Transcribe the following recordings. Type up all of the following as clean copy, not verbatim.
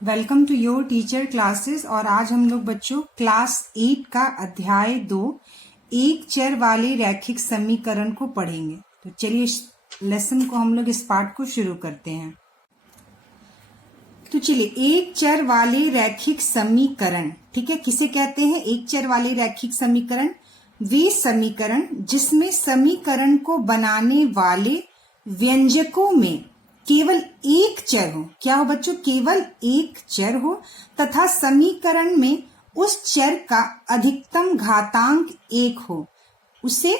Welcome to your teacher classes. और आज हम लोग बच्चों क्लास 8 का अध्याय 2 एक चर वाले रैखिक समीकरण को पढ़ेंगे। तो चलिए इस लेसन को हम लोग इस पाठ को शुरू करते हैं। तो चलिए, एक चर वाले रैखिक समीकरण, ठीक है, किसे कहते हैं? एक चर वाले रैखिक समीकरण वे समीकरण जिसमें समीकरण को बनाने वाले व्यंजकों में केवल एक चर हो। क्या हो बच्चों? केवल एक चर हो तथा समीकरण में उस चर का अधिकतम घातांक 1 हो, उसे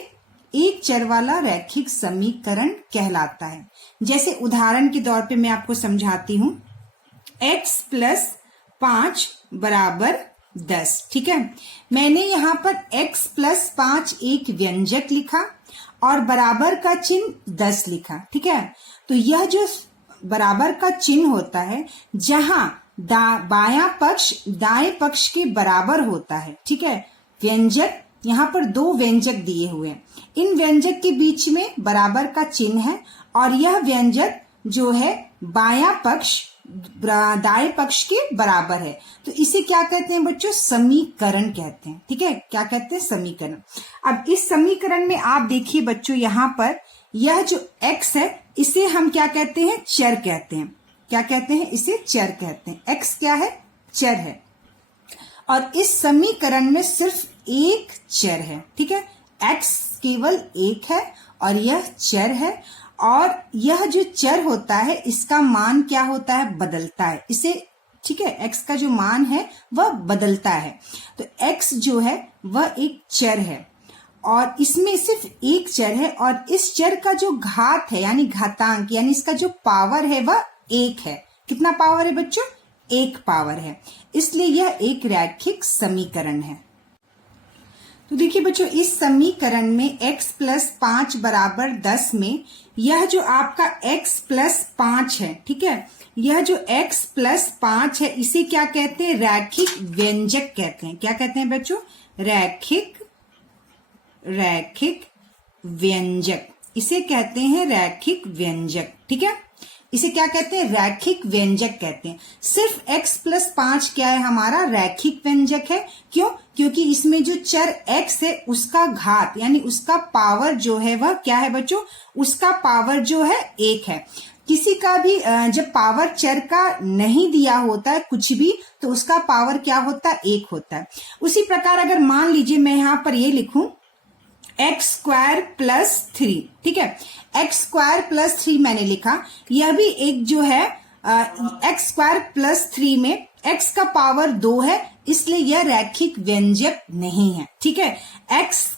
एक चर वाला रैखिक समीकरण कहलाता है। जैसे उदाहरण के तौर पे मैं आपको समझाती हूं। x + 5 = 10, ठीक है। मैंने यहाँ पर x + 5 एक व्यंजक लिखा और बराबर का चिन्ह 10 लिखा, ठीक है। तो यह जो बराबर का चिन्ह होता है, जहां बायां पक्ष दाएं पक्ष के बराबर होता है, ठीक है। व्यंजक, यहाँ पर 2 व्यंजक दिए हुए हैं, इन व्यंजक के बीच में बराबर का चिन्ह है और यह व्यंजक जो है बायां पक्ष दाएं पक्ष के बराबर है। तो इसे क्या कहते हैं बच्चों? समीकरण कहते हैं, ठीक है। क्या कहते हैं? समीकरण। अब इस समीकरण में आप देखिए बच्चों, यहाँ पर यह जो x है इसे हम क्या कहते हैं? चर कहते हैं। क्या कहते हैं? इसे चर कहते हैं। x क्या है? चर है। और इस समीकरण में सिर्फ एक चर है, ठीक है। x केवल एक है और यह चर है। और यह जो चर होता है इसका मान क्या होता है? बदलता है इसे, ठीक है। x का जो मान है वह बदलता है। तो x जो है वह एक चर है और इसमें सिर्फ एक चर है और इस चर का जो घात है यानी घातांक यानी इसका जो पावर है वह 1 है। कितना पावर है बच्चों? 1 पावर है। इसलिए यह एक रैखिक समीकरण है। तो देखिए बच्चों, इस समीकरण में x + 5 = 10 में यह जो आपका x + 5 है, ठीक है, यह जो x + 5 है इसे क्या कहते हैं? रैखिक व्यंजक कहते हैं। क्या कहते हैं बच्चों? रैखिक व्यंजक। इसे कहते हैं रैखिक व्यंजक, ठीक है। इसे क्या कहते हैं? रैखिक व्यंजक कहते हैं। सिर्फ x + 5 क्या है? हमारा रैखिक व्यंजक है। क्यों? क्योंकि इसमें जो चर x है उसका घात यानी उसका पावर जो है वह क्या है बच्चों? उसका पावर जो है 1 है। किसी का भी जब पावर चर का नहीं दिया होता है कुछ भी, तो उसका पावर क्या होता है? 1 होता है। उसी प्रकार अगर मान लीजिए मैं यहां पर ये लिखूं x² + 3, ठीक है। x² + 3 मैंने लिखा, यह भी एक जो है x² + 3 में x का पावर 2 है, इसलिए यह रैखिक व्यंजक नहीं है, ठीक है। x⁻²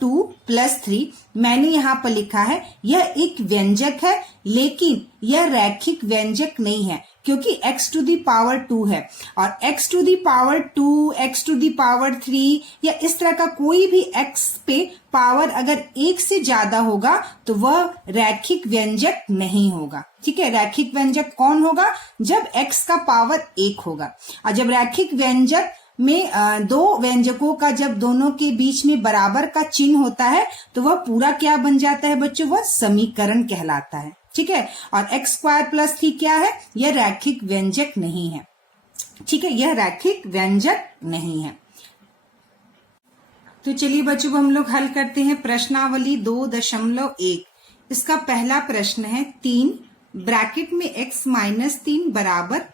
+ 3 मैंने यहां पर लिखा है, यह एक व्यंजक है लेकिन यह रैखिक व्यंजक नहीं है क्योंकि x⁻² है। और x⁻², x⁻³ या इस तरह का कोई भी x पे पावर अगर 1 से ज्यादा होगा तो वह रैखिक व्यंजक नहीं होगा, ठीक है। रैखिक व्यंजक कौन होगा? जब x का पावर 1 होगा। और जब रैखिक व्यंजक में 2 व्यंजकों का जब दोनों के बीच में बराबर का चिन्ह होता है तो वह पूरा क्या बन जाता है बच्चों? वह समीकरण कहलाता है, ठीक है। और x² + 3 क्या है? यह रैखिक व्यंजक नहीं है, ठीक है। यह रैखिक व्यंजक नहीं है। तो चलिए बच्चों, हम लोग हल करते हैं प्रश्नावली 2.1। इसका पहला प्रश्न है 3 ब्रैकेट में x - 3 =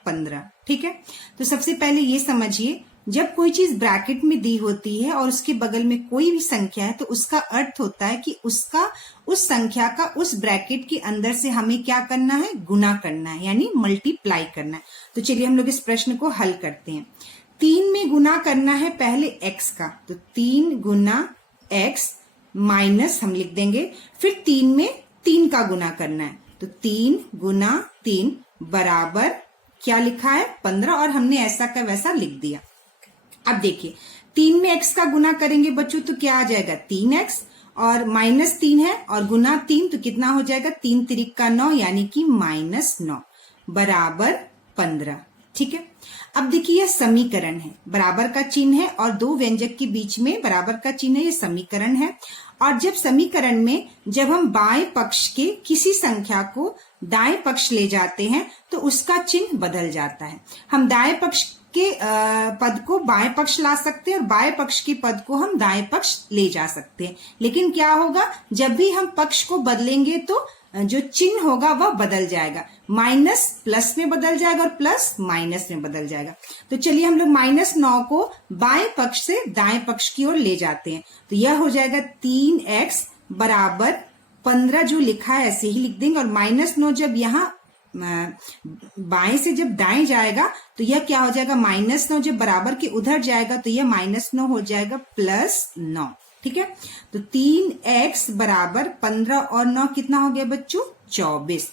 15, ठीक है। तो सबसे पहले ये समझिए, जब कोई चीज ब्रैकेट में दी होती है और उसके बगल में कोई भी संख्या है तो उसका अर्थ होता है कि उसका उस संख्या का उस ब्रैकेट के अंदर से हमें क्या करना है? गुना करना है यानी मल्टीप्लाई करना है। तो चलिए हम लोग इस प्रश्न को हल करते हैं। 3 में गुना करना है पहले x का, तो 3 × x माइनस हम लिख देंगे, फिर 3 में 3 का गुना करना है, तो 3 × 3 बराबर क्या लिखा है? 15, और हमने ऐसा का वैसा लिख दिया। अब देखिए, 3 में x का गुना करेंगे बच्चों तो क्या आ जाएगा? 3x, और -3 है और गुना 3 तो कितना हो जाएगा? 3 × 3 = 9 यानी कि -9 बराबर 15, ठीक है। अब देखिए यह समीकरण है, बराबर का चिन्ह है और दो व्यंजक के बीच में बराबर का चिन्ह है, यह समीकरण है। और जब समीकरण में जब हम बाएं पक्ष के किसी संख्या को दाएं पक्ष ले जाते हैं तो उसका चिन्ह बदल जाता है। हम दाएं पक्ष के पद को बाएं पक्ष ला सकते हैं और बाएं पक्ष के पद को हम दाएं पक्ष ले जा सकते हैं। लेकिन क्या होगा, जब भी हम पक्ष को बदलेंगे तो जो चिन्ह होगा वह बदल जाएगा, माइनस प्लस में बदल जाएगा और प्लस माइनस में बदल जाएगा। तो चलिए हम लोग -9 को बाएं पक्ष से दाएं पक्ष की ओर ले जाते हैं। तो यह हो जाएगा 3x बराबर 15, जो लिखा है ऐसे ही लिख देंगे। और -9 जब यहाँ बाएं से जब दाएं जाएगा तो यह क्या हो जाएगा, -9 जब बराबर के उधर जाएगा तो यह -9 हो जाएगा +9। ठीक है। तो 3x बराबर 15 और 9 कितना हो गया बच्चों, 24।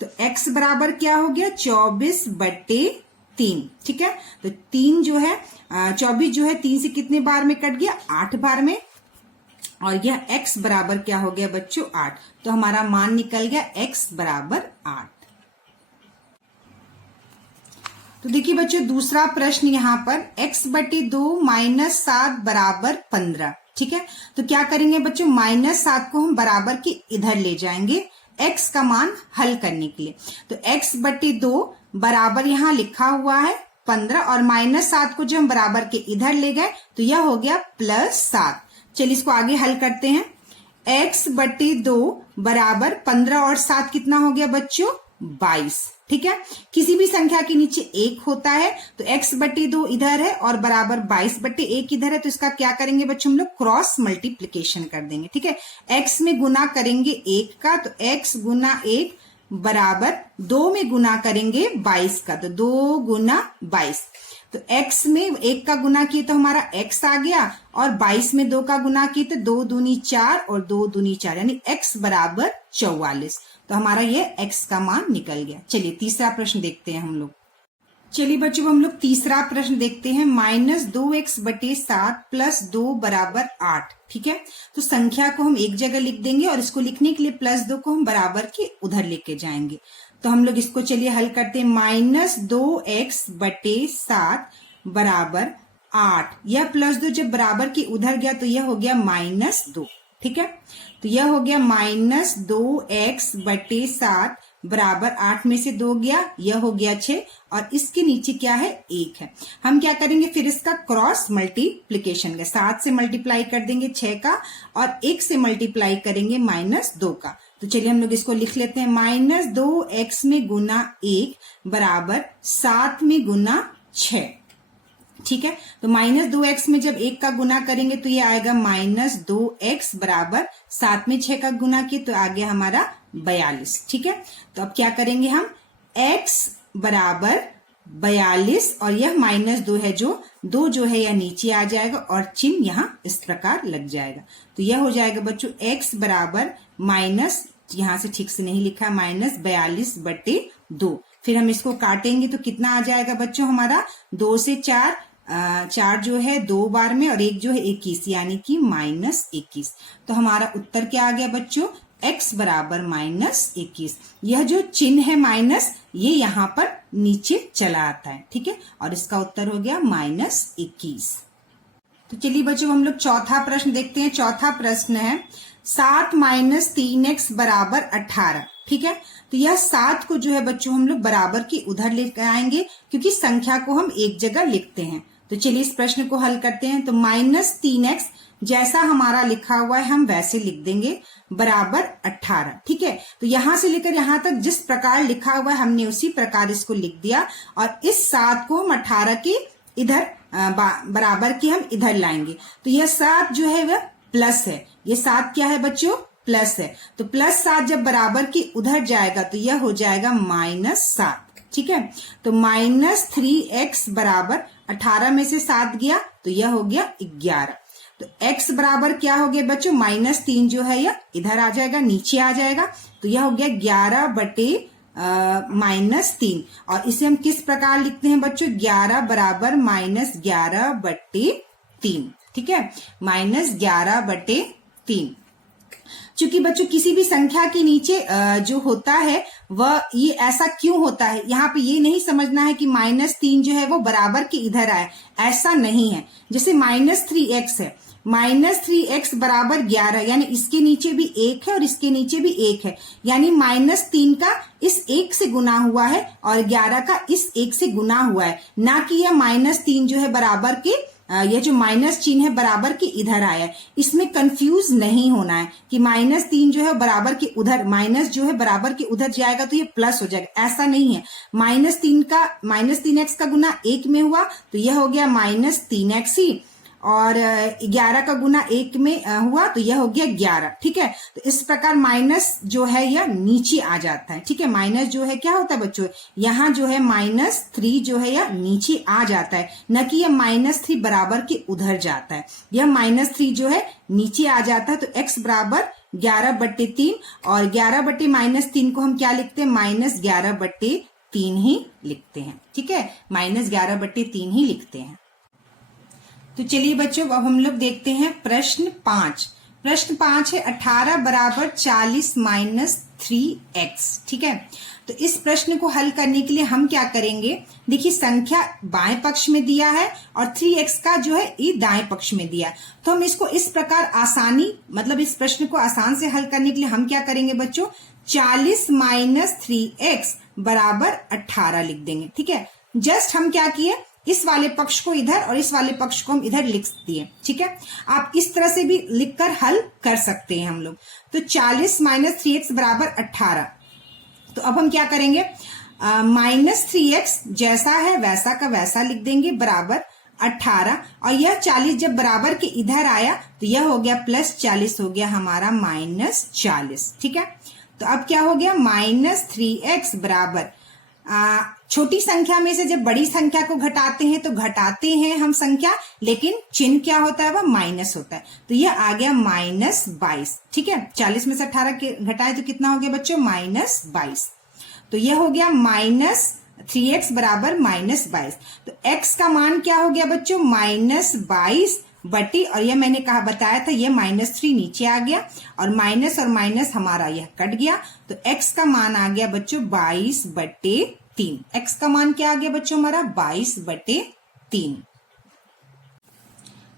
तो x बराबर क्या हो गया, 24/3। ठीक है। तो 3 जो है 24 जो है 3 से कितने बार में कट गया, 8 बार में। और यह x बराबर क्या हो गया बच्चों, 8। तो हमारा मान निकल गया x बराबर 8। तो देखिए बच्चों दूसरा प्रश्न यहाँ पर x/2 -7 बराबर 15। ठीक है। तो क्या करेंगे बच्चों, -7 को हम बराबर के इधर ले जाएंगे x का मान हल करने के लिए। तो x/2 बराबर यहाँ लिखा हुआ है 15 और -7 को जब हम बराबर के इधर ले गए तो यह हो गया +7। चलिए इसको आगे हल करते हैं। x/2 बराबर 15 और 7 कितना हो गया बच्चों, 22। ठीक है। किसी भी संख्या के नीचे 1 होता है तो x/2 इधर है और बराबर 22/1 इधर है। तो इसका क्या करेंगे बच्चों, हम लोग क्रॉस मल्टीप्लिकेशन कर देंगे। ठीक है। x में गुना करेंगे 1 का तो x गुना 1 बराबर 2 में गुना करेंगे 22 का तो 2 गुना 22। तो x में 1 का गुना किए तो हमारा x आ गया और 22 में 2 का गुना किए तो 2 दूनी 4 और 2 दूनी 4 यानी x बराबर 44। तो हमारा ये x का मान निकल गया। चलिए तीसरा प्रश्न देखते हैं हम लोग। चलिए बच्चों हम लोग तीसरा प्रश्न देखते हैं। -2x/7 + 2 बराबर 8। ठीक है। तो संख्या को हम एक जगह लिख देंगे और इसको लिखने के लिए +2 को हम बराबर के उधर लेके जाएंगे। तो हम लोग इसको चलिए हल करते हैं। -2x/7 बराबर 8। यह +2 जब बराबर के उधर गया तो यह हो गया -2। ठीक है। तो यह हो गया -2x/7 बराबर 8 में से 2 गया, यह हो गया 6 और इसके नीचे क्या है, 1 है। हम क्या करेंगे फिर इसका क्रॉस मल्टीप्लिकेशन का 7 से मल्टीप्लाई कर देंगे 6 का और 1 से मल्टीप्लाई करेंगे -2 का। तो चलिए हम लोग इसको लिख लेते हैं। -2x में गुना 1 बराबर 7 में गुना 6। ठीक है। तो -2x में जब 1 का गुना करेंगे तो ये आएगा -2x बराबर 7 में 6 का गुना किए तो आ गया हमारा 42। ठीक है। तो अब क्या करेंगे हम, x बराबर 42 और यह -2 है, जो 2 जो है यह नीचे आ जाएगा और चिन्ह यहाँ इस प्रकार लग जाएगा। तो यह हो जाएगा बच्चों x बराबर माइनस, यहां से ठीक से नहीं लिखा, -42/2। फिर हम इसको काटेंगे तो कितना आ जाएगा बच्चों हमारा, 2 से 4 4 जो है 2 बार में और 1 जो है 21 यानी कि -21। तो हमारा उत्तर क्या आ गया बच्चों, x बराबर -21। यह जो चिन्ह है माइनस, ये यहाँ पर नीचे चला आता है। ठीक है। और इसका उत्तर हो गया -21। तो चलिए बच्चों हम लोग चौथा प्रश्न देखते हैं। चौथा प्रश्न है 7 - 3x बराबर 18। ठीक है। तो यह 7 को जो है बच्चों हम लोग बराबर की उधर लेकर आएंगे क्योंकि संख्या को हम एक जगह लिखते हैं। तो चलिए इस प्रश्न को हल करते हैं। तो -3x जैसा हमारा लिखा हुआ है हम वैसे लिख देंगे बराबर 18। ठीक है। तो यहां से लेकर यहां तक जिस प्रकार लिखा हुआ है हमने उसी प्रकार इसको लिख दिया और इस 7 को हम 18 के इधर बराबर की हम इधर लाएंगे। तो यह 7 जो है वह प्लस है, ये 7 क्या है बच्चों, प्लस है। तो +7 जब बराबर की उधर जाएगा तो यह हो जाएगा -7। ठीक है। तो -3x बराबर 18 में से 7 गया तो यह हो गया 11। तो x बराबर क्या हो गया बच्चों, -3 जो है यह इधर आ जाएगा, नीचे आ जाएगा। तो यह हो गया 11/-3 और इसे हम किस प्रकार लिखते हैं बच्चों, 11 बराबर -11/3। ठीक है। -11/3। क्योंकि बच्चों किसी भी संख्या के नीचे जो होता है वह ये ऐसा क्यों होता है, यहाँ पे ये नहीं समझना है कि -3 जो है वो बराबर के इधर आए, ऐसा नहीं है। जैसे -3x है, -3x बराबर 11, यानी इसके नीचे भी 1 है और इसके नीचे भी 1 है, यानी -3 का इस 1 से गुना हुआ है और 11 का इस 1 से गुना हुआ है, ना कि यह -3 जो है बराबर के ये जो माइनस चिन्ह है बराबर के इधर आया है। इसमें कंफ्यूज नहीं होना है कि -3 जो है बराबर के उधर, माइनस जो है बराबर के उधर जाएगा तो ये प्लस हो जाएगा, ऐसा नहीं है। -3x का गुना 1 में हुआ तो यह हो गया -3x ही, और 11 का गुना 1 में हुआ तो यह हो गया 11। ठीक है, तो इस प्रकार माइनस जो है यह नीचे आ जाता है। ठीक है, माइनस जो है क्या होता है बच्चों, यहाँ जो है -3 जो है यह नीचे आ जाता है, न कि यह -3 बराबर के उधर जाता है। यह -3 जो है नीचे आ जाता है। तो x बराबर 11/3, और 11/-3 को हम क्या लिखते हैं, -11/3 ही लिखते हैं। ठीक है, -11/3 ही लिखते हैं। तो चलिए बच्चों अब हम लोग देखते हैं प्रश्न 5। प्रश्न 5 है 18 बराबर 40 - 3x। ठीक है, तो इस प्रश्न को हल करने के लिए हम क्या करेंगे, देखिए संख्या बाएं पक्ष में दिया है और 3x का जो है ये दाएं पक्ष में दिया है, तो हम इसको इस प्रकार मतलब इस प्रश्न को आसान से हल करने के लिए हम क्या करेंगे बच्चों, 40 - 3x बराबर 18 लिख देंगे। ठीक है, जस्ट हम क्या किए, इस वाले पक्ष को इधर और इस वाले पक्ष को हम इधर लिख दिए। ठीक है, आप इस तरह से भी लिखकर हल कर सकते हैं हम लोग। तो 40 - 3x बराबर 18। तो अब हम क्या करेंगे, -3x जैसा है वैसा का वैसा लिख देंगे बराबर 18, और यह 40 जब बराबर के इधर आया तो यह हो गया +40, हो गया हमारा -40। ठीक है, तो अब क्या हो गया, -3x बराबर छोटी संख्या में से जब बड़ी संख्या को घटाते हैं तो घटाते हैं हम संख्या, लेकिन चिन्ह क्या होता है, वह माइनस होता है, तो यह आ गया -22। ठीक है, 40 में से 18 के घटाए तो कितना हो गया बच्चों, -22। तो यह हो गया -3x बराबर -22। तो x का मान क्या हो गया बच्चों, -22 बटी, और यह मैंने कहा बताया था यह -3 नीचे आ गया और माइनस और माइनस हमारा यह कट गया, तो x का मान आ गया बच्चों 22/3। x का मान क्या आ गया बच्चों हमारा 22/3।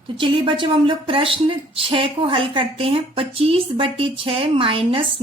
तो चलिए बच्चों हम लोग प्रश्न 6 को हल करते हैं। 25/6 -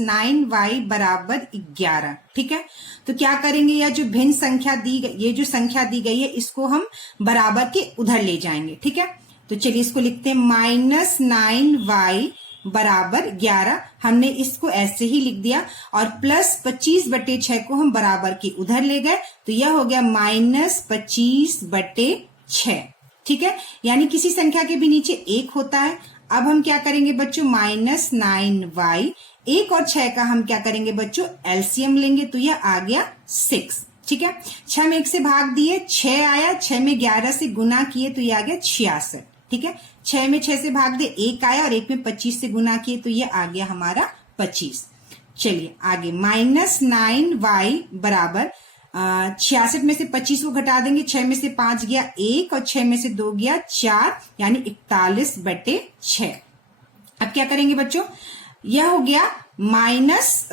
9y बराबर 11। ठीक है, तो क्या करेंगे, यह जो भिन्न संख्या दी गई, ये जो संख्या दी गई है इसको हम बराबर के उधर ले जाएंगे। ठीक है, तो चलिए इसको लिखते हैं -9y बराबर 11। हमने इसको ऐसे ही लिख दिया, और +25/6 को हम बराबर के उधर ले गए तो यह हो गया -25/6। ठीक है, यानी किसी संख्या के भी नीचे 1 होता है। अब हम क्या करेंगे बच्चों, -9y, 1 और 6 का हम क्या करेंगे बच्चों, एलसीएम लेंगे, तो यह आ गया 6। ठीक है, 6 में 1 से भाग दिए 6 आया, 6 में 11 से गुना किए तो यह आ गया 66। ठीक है, 6 में 6 से भाग दे 1 आया, और 1 में 25 से गुना किए तो यह आ गया हमारा 25। चलिए आगे, -9y बराबर 66 में से 25 को घटा देंगे, 6 में से 5 गया 1 और 6 में से 2 गया 4, यानी 41/6। अब क्या करेंगे बच्चों, यह हो गया माइनस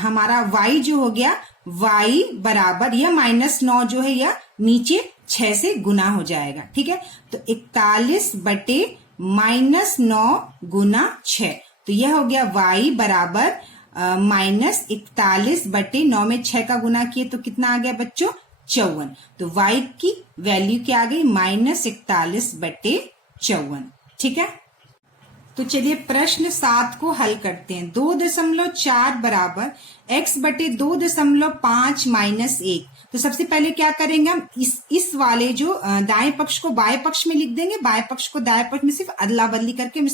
हमारा y जो हो गया, y बराबर यह -9 जो है यह नीचे 6 से गुना हो जाएगा। ठीक है, तो 41/-9 गुना 6, तो यह हो गया y बराबर -41/9 में 6 का गुना किए तो कितना आ गया बच्चों, 54। तो y की वैल्यू क्या आ गई, -41/54। ठीक है, तो चलिए प्रश्न 7 को हल करते हैं। 2.4 बराबर x/2.5 - 1। तो सबसे पहले क्या करेंगे, हम इस वाले जो दाएं पक्ष को बाएं पक्ष में लिख देंगे, बाएं पक्ष को दाएं पक्ष में सिर्फ अदला बदली करके हम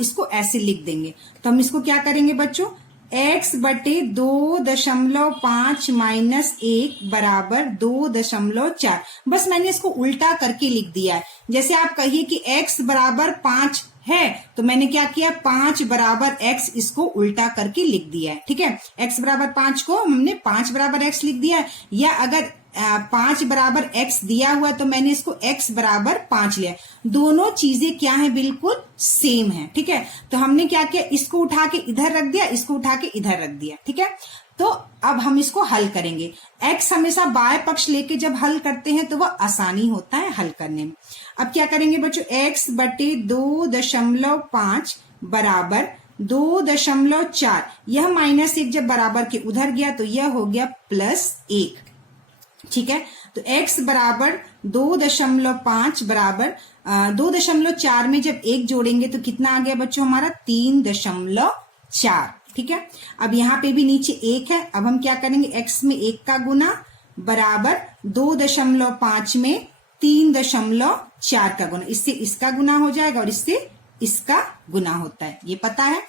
इसको ऐसे लिख देंगे। तो हम इसको क्या करेंगे बच्चों, x/2.5 - 1 बराबर 2.4। बस मैंने इसको उल्टा करके लिख दिया है। जैसे आप कहिए कि x बराबर 5 है, तो मैंने क्या किया, 5 बराबर x इसको उल्टा करके लिख दिया है। ठीक है, x बराबर 5 को हमने 5 बराबर x लिख दिया है। या अगर 5 बराबर x दिया हुआ, तो मैंने इसको x बराबर 5 लिया। दोनों चीजें क्या है, बिल्कुल सेम है। ठीक है, तो हमने क्या किया, इसको उठा के इधर रख दिया, इसको उठा के इधर रख दिया। ठीक है, तो अब हम इसको हल करेंगे। x हमेशा बाएं पक्ष लेके जब हल करते हैं तो वह आसानी होता है हल करने में। अब क्या करेंगे बच्चों, x बटे 2.5 बराबर 2.4, यह -1 जब बराबर के उधर गया तो यह हो गया +1। ठीक है, तो x बराबर 2.5 बराबर 2.4 में जब 1 जोड़ेंगे तो कितना आ गया बच्चों हमारा 3.4। ठीक है, अब यहाँ पे भी नीचे 1 है। अब हम क्या करेंगे, x में 1 का गुना बराबर 2.5 में 3.4 का गुना, इससे इसका गुना हो जाएगा और इससे इसका गुना होता है, ये पता है।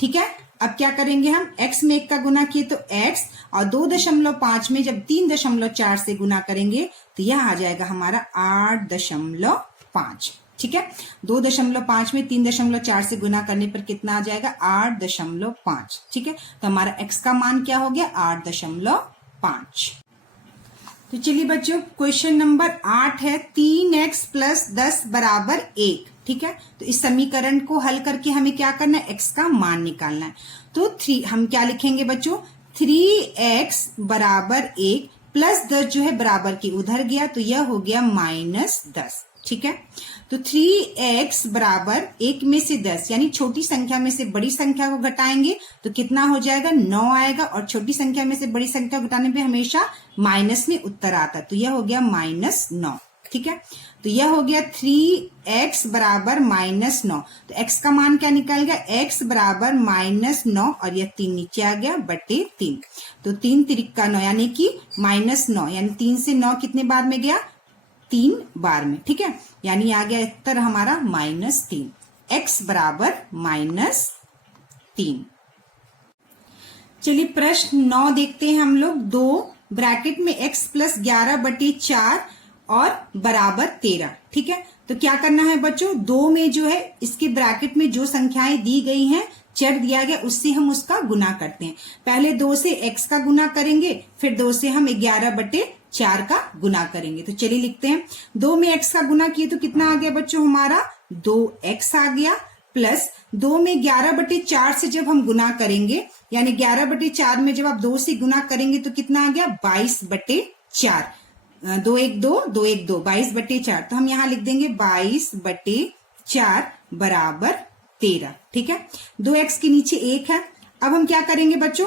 ठीक है, अब क्या करेंगे हम, x में 1 का गुना किए तो x, और 2.5 में जब 3.4 से गुना करेंगे तो यह आ जाएगा हमारा 8.5। ठीक है, 2.5 में 3.4 से गुना करने पर कितना आ जाएगा 8.5। ठीक है, तो हमारा x का मान क्या हो गया 8.5। तो चलिए बच्चों, क्वेश्चन नंबर 8 है 3x + 10 बराबर 1। ठीक है, तो इस समीकरण को हल करके हमें क्या करना है, x का मान निकालना है। तो 3 हम क्या लिखेंगे बच्चों, 3x बराबर 1 + 10 जो है बराबर की उधर गया तो यह हो गया -10। ठीक है, तो 3x बराबर 1 में से 10 यानी छोटी संख्या में से बड़ी संख्या को घटाएंगे तो कितना हो जाएगा 9 आएगा, और छोटी संख्या में से बड़ी संख्या को घटाने पे हमेशा माइनस में उत्तर आता है, तो यह हो गया -9। ठीक है, तो यह हो गया 3x बराबर -9। तो x का मान क्या निकल गया, x बराबर -9 और यह 3 नीचे आ गया बटे 3, तो 3 तिरिका 9 यानी कि -9, यानी 3 से 9 कितने बार में गया, 3 बार में। ठीक है, यानी आ गया उत्तर हमारा -3, x बराबर -3। चलिए प्रश्न 9 देखते हैं हम लोग। 2 ब्रैकेट में x + 11/4 और बराबर 13। ठीक है, तो क्या करना है बच्चों, 2 में जो है इसके ब्रैकेट में जो संख्याएं दी गई हैं, चर दिया गया, उससे हम उसका गुना करते हैं। पहले 2 से x का गुना करेंगे, फिर 2 से हम 11/4 का गुना करेंगे। तो चलिए लिखते हैं, 2 में x का गुना किए तो कितना आ गया बच्चों हमारा 2x आ गया, प्लस 2 में 11/4 से जब हम गुना करेंगे, यानी 11/4 में जब आप 2 से गुना करेंगे तो कितना आ गया 22/4। 2 1 2 2 1 2 22/4, तो हम यहाँ लिख देंगे 22/4 बराबर 13। ठीक है, 2x के नीचे 1 है। अब हम क्या करेंगे बच्चों,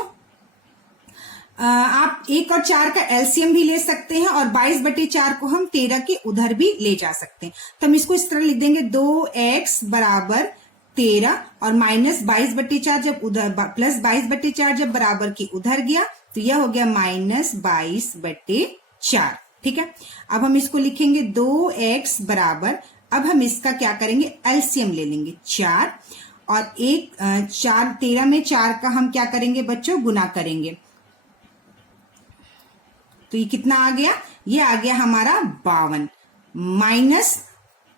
आप 1 और 4 का एलसीएम भी ले सकते हैं और 22/4 को हम 13 के उधर भी ले जा सकते हैं। तो हम इसको इस तरह लिख देंगे 2x बराबर 13 और -22/4 जब उधर +22/4 जब बराबर के उधर गया तो यह हो गया -22/4। ठीक है, अब हम इसको लिखेंगे 2x बराबर, अब हम इसका क्या करेंगे एलसीएम ले लेंगे 4 और 13 में 4 का हम क्या करेंगे बच्चों गुना करेंगे, तो ये कितना आ गया, ये आ गया हमारा 52 माइनस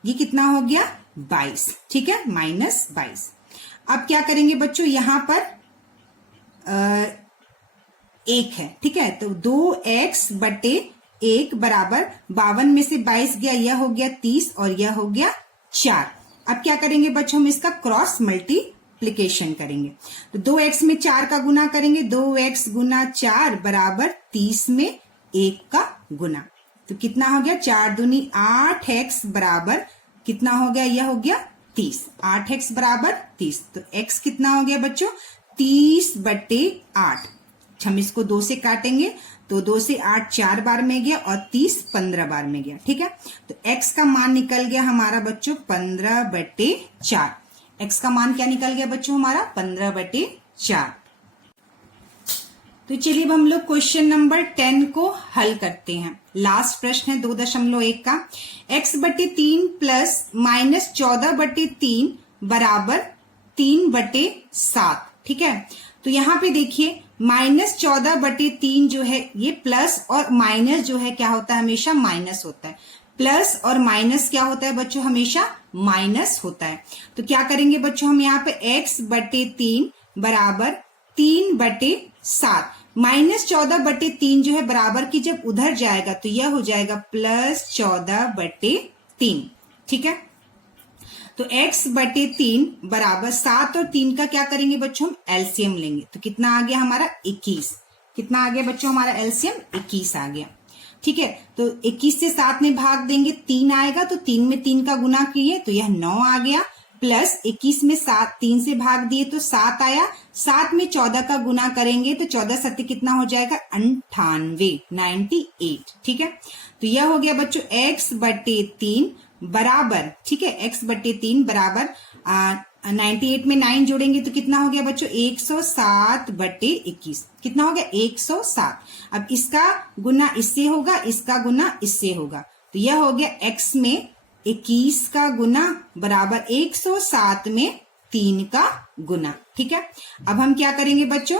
ये कितना हो गया 22। ठीक है, -22। अब क्या करेंगे बच्चों, यहां पर 1 है। ठीक है, तो 2x/1 बराबर 52 में से 22 गया, यह हो गया 30 और यह हो गया 4। अब क्या करेंगे बच्चों, हम इसका क्रॉस मल्टीप्लीकेशन करेंगे। तो 2x में 4 का गुना करेंगे, 2x गुना 4 बराबर 30 में 1 का गुना, तो कितना हो गया 4 दूनी 8x बराबर कितना हो गया, यह हो गया 30। 8x बराबर 30, तो x कितना हो गया बच्चों 30/8। हम इसको 2 से काटेंगे तो 2 से 8 4 बार में गया और 30 15 बार में गया। ठीक है, तो x का मान निकल गया हमारा बच्चों 15/4। x का मान क्या निकल गया बच्चों हमारा 15/4। तो चलिए अब हम लोग क्वेश्चन नंबर 10 को हल करते हैं। लास्ट प्रश्न है 2.1 का, x/3 प्लस -14/3 बराबर 3/7। ठीक है, तो यहाँ पे देखिए -14/3 जो है ये प्लस और माइनस जो है क्या होता है हमेशा माइनस होता है। प्लस और माइनस क्या होता है बच्चों हमेशा माइनस होता है। तो क्या करेंगे बच्चों हम यहाँ पे x/3 बराबर 3/7 -14/3 जो है बराबर की जब उधर जाएगा तो यह हो जाएगा +14/3। ठीक है, तो x/3 बराबर 7 और 3 का क्या करेंगे बच्चों, हम एलसीएम लेंगे। तो कितना आ गया हमारा 21। कितना आ गया बच्चों हमारा एलसीएम 21 आ गया। ठीक है, तो 21 से 7 में भाग देंगे 3 आएगा, तो 3 में 3 का गुना किए तो यह 9 आ गया, प्लस 21 में 7 3 से भाग दिए तो 7 आया, 7 में 14 का गुना करेंगे तो 14 7 कितना हो जाएगा 98। ठीक है, तो यह हो गया बच्चों x/3 बराबर, ठीक है, x/3 बराबर 98 में 9 जोड़ेंगे तो कितना हो गया बच्चों 107/21। कितना हो गया 107। अब इसका गुना इससे होगा, इसका गुना इससे होगा, तो यह हो गया x में 21 का गुना बराबर 107 में 3 का गुना। ठीक है, अब हम क्या करेंगे बच्चों,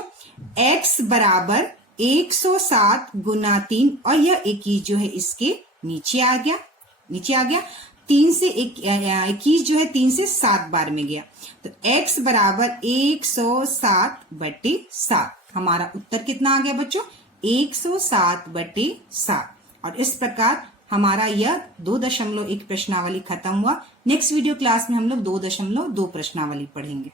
x बराबर 107 गुना 3 और यह 21 जो है इसके नीचे आ गया, 3 से 21 जो है 3 से 7 बार में गया, तो x बराबर 107/7। हमारा उत्तर कितना आ गया बच्चों 107/7। और इस प्रकार हमारा यह 2.1 प्रश्नावली खत्म हुआ। नेक्स्ट वीडियो क्लास में हम लोग 2.2 प्रश्नावली पढ़ेंगे।